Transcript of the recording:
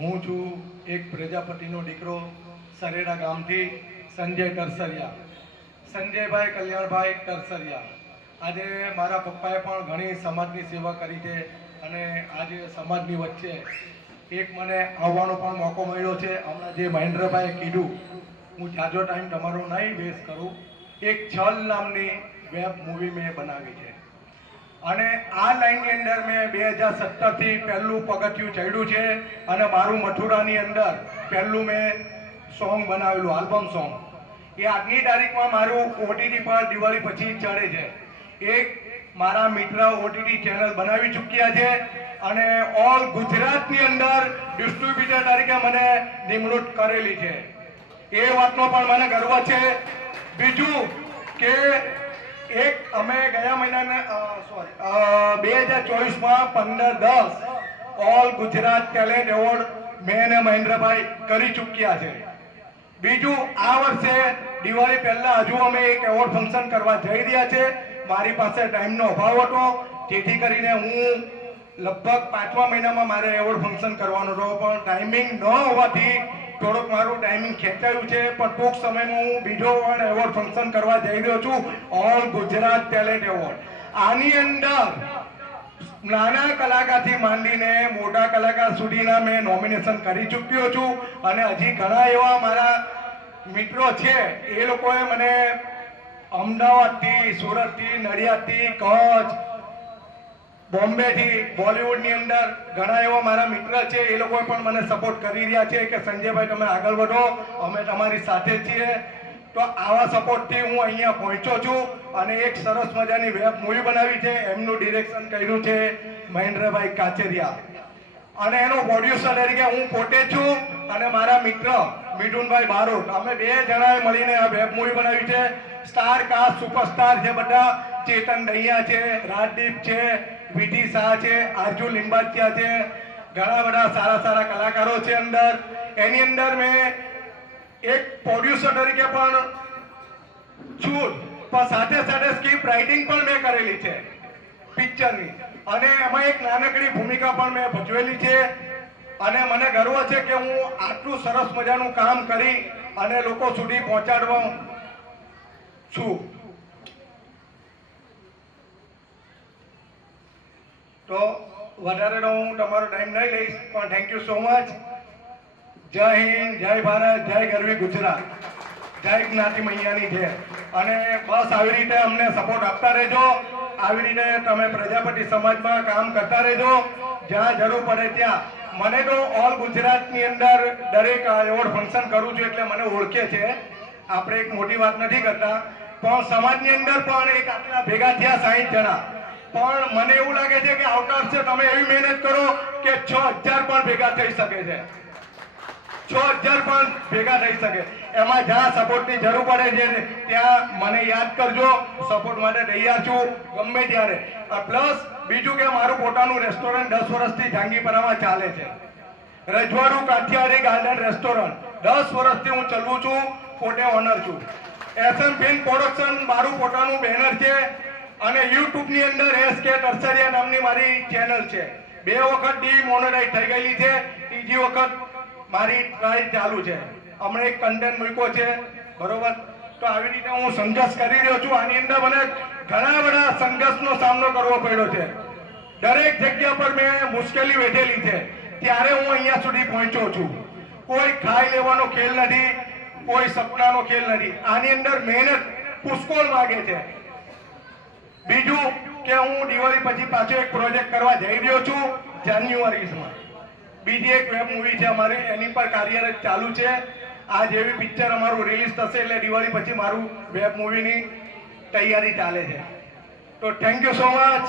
હું છું એક પ્રજાપતિનો દીકરો સરેડા ગામથી સંજય ટરસરિયા, સંજયભાઈ કલ્યાણભાઈ ટરસરિયા. આજે મારા પપ્પાએ પણ ઘણી સમાજની સેવા કરી છે અને આજે સમાજની વચ્ચે એક મને આવવાનો પણ મોકો મળ્યો છે. હમણાં જે મહેન્દ્રભાઈએ કીધું, હું જાજો ટાઈમ તમારો નહીં વેસ્ટ કરું. એક છલ નામની વેબ મૂવી મેં બનાવી છે અને આ લાઈનની અંદર મેં 2017થી પહેલું પગથિયું ચડ્યું છે અને મારું મથુરાની અંદર પહેલું મેં સોંગ બનાવેલું, આલ્બમ સોંગ. એ આજની તારીખમાં મારું ઓટીટી પર દિવાળી પછી ચડે છે. એક મારા મિત્ર ઓટીટી ચેનલ બનાવી ચૂક્યા છે અને ઓલ ગુજરાતની અંદર ડિસ્ટ્રીબ્યુટર તરીકે મને નિમણૂક કરેલી છે. એ વાતનો પણ મને ગર્વ છે. બીજું કે એક અમે ગયા મહિનાના 2024માં 15/10 ઓલ ગુજરાત ટેલેન્ટ એવોર્ડ મેં અને મહેન્દ્રભાઈ કરી ચૂક્યા છે. બીજું આ વર્ષે દિવાળી પહેલા હજુ અમે એક એવોર્ડ ફંક્શન કરવા જઈ રહ્યા છે. મારી પાસે ટાઈમનો અભાવ હતો, જેથી કરીને હું લગભગ 5મા મહિનામાં મારે એવોર્ડ ફંક્શન કરવાનો હતો, પણ ટાઈમિંગ ન હોવાથી થોડુંક મારું ટાઈમિંગ ખેંચાયું છે. પણ ટૂંક સમયમાં હું બીજો પણ એવોર્ડ ફંક્શન કરવા જઈ રહ્યો છું, ઓલ ગુજરાત ટેલેન્ટ એવોર્ડ. આની અંદર નાના કલાકારથી માંડીને મોટા કલાકાર સુધીના મેં નોમિનેશન કરી ચૂક્યો છું અને હજી ઘણા એવા મારા મિત્રો છે, એ લોકોએ મને અમદાવાદથી, સુરતથી, નડિયાદથી, કચ્છ, બોમ્બેથી, બોલિવૂડની અંદર ઘણા એવા મારા મિત્ર છે, એ લોકો પણ મને સપોર્ટ કરી રહ્યા છે કે સંજયભાઈ તમે આગળ વધો, અમે તમારી સાથે છીએ. તો આવા સપોર્ટથી હું અહીંયા પહોંચ્યો છું અને એક સરસ મજાની વેબ મૂવી બનાવી છે. એમનું ડિરેક્શન કર્યું છે મહેન્દ્રભાઈ કાચરિયા અને એનો પ્રોડ્યુસર તરીકે હું પોતે છું અને મારા મિત્ર મિઠુનભાઈ બારોટ. અમે બે જણાએ મળીને આ વેબ મૂવી બનાવી છે. સ્ટાર કાસ્ટ સુપરસ્ટાર છે બધા. ચેતન દહિયા છે, રાજદીપ છે, વિધિ શાહ છે, આરજુ લિંબાચિયા છે, ઘણા બધા સારા સારા કલાકારો છે અંદર. એની અંદર મેં એક પ્રોડ્યુસર તરીકે પણ છું, પણ સાથે સાથે સ્ક્રિપ્ટ રાઇટિંગ પણ મેં કરેલી છે પિક્ચરની અને એમાં એક નાનકડી ભૂમિકા પણ મેં ભજવેલી છે અને મને ગર્વ છે કે હું આટલું સરસ મજાનું કામ કરી અને લોકો સુધી પહોંચાડવા છું. તો વધારે હું તમારો ટાઈમ નહીં લઈશ, પણ થેન્ક યુ સો મચ. જય હિન્દ, જય ભારત, જય ગરવી ગુજરાત, જય જ્ઞાતિ મૈયાની જય. અને બસ આવી રીતે અમને સપોર્ટ આપતા રહેજો. આવી રીતે તમે પ્રજાપતિ સમાજમાં કામ કરતા રહેજો. જ્યાં જરૂર પડે ત્યાં. મને તો ઓલ ગુજરાતની અંદર દરેક એવોર્ડ ફંક્શન કરું છું એટલે મને ઓળખે છે. આપણે એક મોટી વાત નથી કરતા, પણ સમાજની અંદર પણ એક આટલા ભેગા થયા 60 જણા. પણ મને એવું લાગે છે કે આવતા વર્ષે તમે એવી મહેનત કરો કે 6000 પણ ભેગા થઈ શકે છે. 6000 પણ ભેગા થઈ શકે. એમાં જ્યાં સપોર્ટની જરૂર પડે છે ત્યાં મને યાદ કરજો. સપોર્ટ માટે તૈયાર છું ગમે ત્યારે. પ્લસ બીજું કે મારું પોતાનું રેસ્ટોરન્ટ 10 વર્ષથી જાંગીપરામાં ચાલે છે. રજવાડું કાઠિયાવાડી ગાર્ડન રેસ્ટોરન્ટ 10 વર્ષથી હું ચલાવું છું, પોતે ઓનર છું. એસએમ ફિલ્મ પ્રોડક્શન મારું પોતાનું બેનર છે અને યુટ્યુબની અંદર SK ટરસરિયા નામની મારી ચેનલ છે. 2 વખત ડીમોનેટાઇઝ થઈ ગયેલી છે, ત્રીજી વખત મારી ટ્રાય ચાલુ છે. હમણાં એક કન્ટેન્ટ મૂક્યો છે, બરોબર. તો આવી રીતે હું સંઘર્ષ કરી રહ્યો છું. આની અંદર મને ઘણા બધા સંઘર્ષનો સામનો કરવો પડ્યો છે. દરેક જગ્યા પર મેં મુશ્કેલી વેઠેલી છે, ત્યારે હું અહીંયા સુધી પહોંચ્યો છું. કોઈ ખાઈ લેવાનો ખેલ નથી, કોઈ સપનાનો ખેલ નથી. આની અંદર મહેનત પુષ્કળ માંગે છે. બીજું કે હું દિવાળી પછી પાછો એક પ્રોજેક્ટ કરવા જઈ રહ્યો છું જાન્યુઆરીમાં. બીજી એક વેબ મૂવી છે અમારી, એની પર કાર્યરત ચાલુ છે. આ જેવી પિક્ચર અમારું રિલીઝ થશે એટલે દિવાળી પછી મારું વેબ મૂવીની તૈયારી ચાલે છે. તો થેન્ક યુ સો મચ.